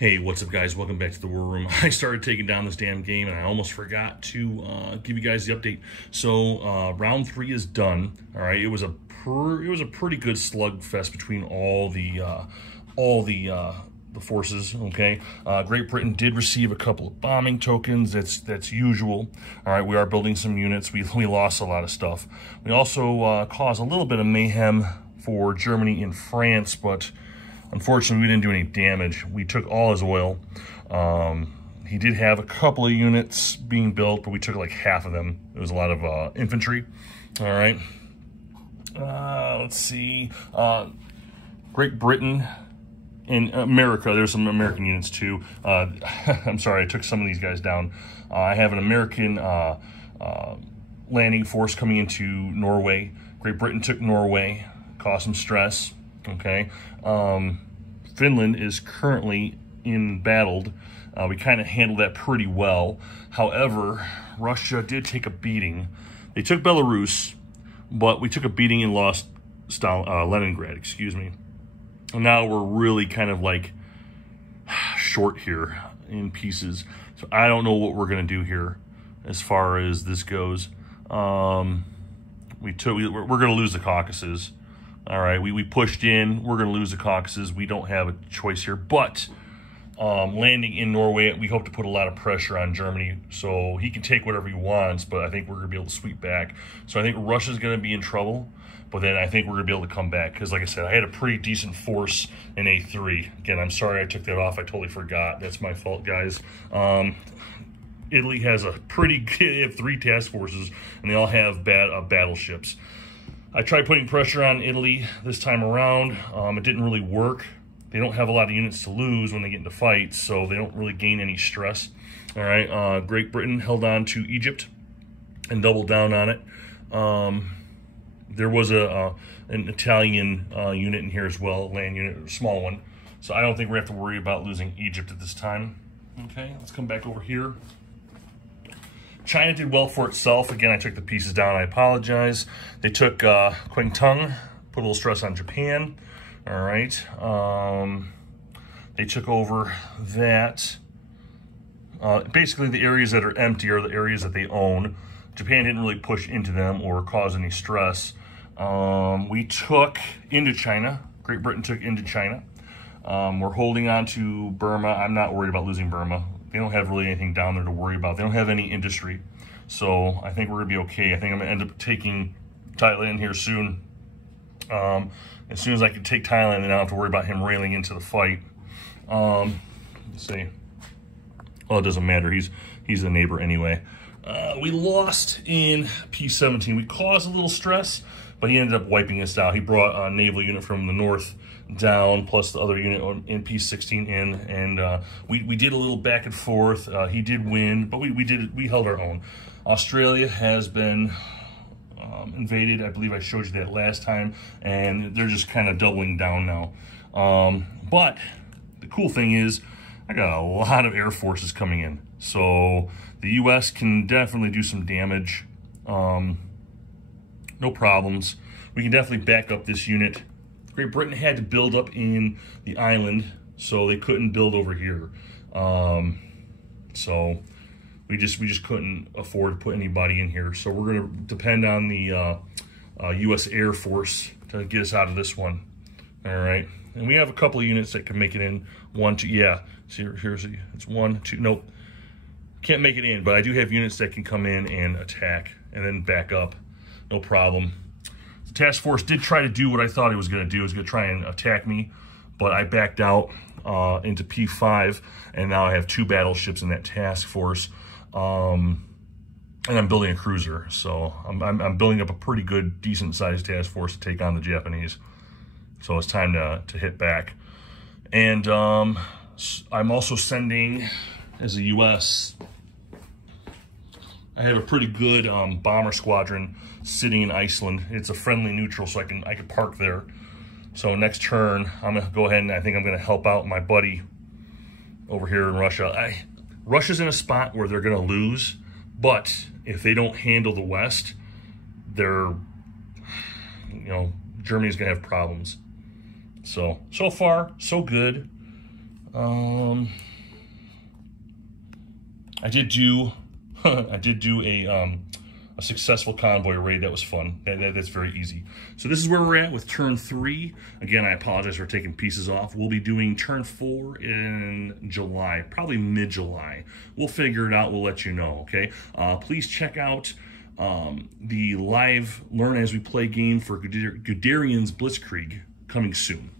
Hey, what's up, guys? Welcome back to the War Room. I started taking down this damn game, and I almost forgot to give you guys the update. So, round 3 is done. All right, it was a pretty good slugfest between all the forces. Okay, Great Britain did receive a couple of bombing tokens. That's usual. All right, we are building some units. We lost a lot of stuff. We also caused a little bit of mayhem for Germany and France, but unfortunately, we didn't do any damage. We took all his oil. He did have a couple of units being built, but we took like half of them. It was a lot of infantry. All right. Let's see. Great Britain and America. There's some American units too. I'm sorry, I took some of these guys down. I have an American landing force coming into Norway. Great Britain took Norway, caused some stress. Okay, Finland is currently embattled. We kind of handled that pretty well. However, Russia did take a beating. They took Belarus, but we took a beating and lost Leningrad, excuse me. And now we're really kind of like short here in pieces. So I don't know what we're going to do here as far as this goes. We're going to lose the Caucasus. All right, we pushed in. We're going to lose the Caucasus. We don't have a choice here. But landing in Norway, we hope to put a lot of pressure on Germany so he can take whatever he wants, but I think we're going to be able to sweep back. So I think Russia's going to be in trouble, but then I think we're going to be able to come back because, like I said, I had a pretty decent force in A3. Again, I'm sorry I took that off. I totally forgot. That's my fault, guys. Italy has they have 3 task forces, and they all have battleships. I tried putting pressure on Italy this time around. It didn't really work. They don't have a lot of units to lose when they get into fights, so they don't really gain any stress. All right, Great Britain held on to Egypt and doubled down on it. There was an Italian unit in here as well, a land unit, a small one. So I don't think we have to worry about losing Egypt at this time. Okay, let's come back over here. China did well for itself. Again, I took the pieces down. I apologize. They took Kwangtung, put a little stress on Japan. All right. They took over that. Basically, the areas that are empty are the areas that they own. Japan didn't really push into them or cause any stress. We took Indochina. Great Britain took Indochina. We're holding on to Burma. I'm not worried about losing Burma. They don't have really anything down there to worry about. They don't have any industry. So I think we're going to be okay. I think I'm going to end up taking Thailand here soon. As soon as I can take Thailand, then I don't have to worry about him railing into the fight. Let's see. Well, it doesn't matter. He's a neighbor anyway. We lost in P17. We caused a little stress, but he ended up wiping us out. He brought a naval unit from the north down, plus the other unit in P16 in, and we did a little back and forth. He did win, but we held our own. Australia has been invaded. I believe I showed you that last time, and they're just kind of doubling down now. But the cool thing is I got a lot of air forces coming in, so the US can definitely do some damage. No problems. We can definitely back up this unit. Great Britain had to build up in the island, so they couldn't build over here. So we just couldn't afford to put anybody in here. So we're going to depend on the U.S. Air Force to get us out of this one. All right, and we have a couple of units that can make it in. 1, 2, yeah. See, it's 1, 2. Nope, can't make it in, but I do have units that can come in and attack and then back up. No problem. The task force did try to do what I thought it was going to do. It was going to try and attack me, but I backed out into P5, and now I have 2 battleships in that task force, and I'm building a cruiser. So I'm building up a pretty good, decent-sized task force to take on the Japanese. So it's time to hit back. And I'm also sending, as a U.S., I have a pretty good bomber squadron sitting in Iceland. It's a friendly neutral, so I can park there. So next turn, I'm gonna go ahead and I think I'm gonna help out my buddy over here in Russia. Russia's in a spot where they're gonna lose, but if they don't handle the West, Germany's gonna have problems. So far, so good. I did do a successful convoy raid. That was fun. That's very easy. So this is where we're at with turn 3. Again, I apologize for taking pieces off. We'll be doing turn 4 in July, probably mid-July. We'll figure it out. We'll let you know, okay? Please check out the live Learn As We Play game for Guderian's Blitzkrieg coming soon.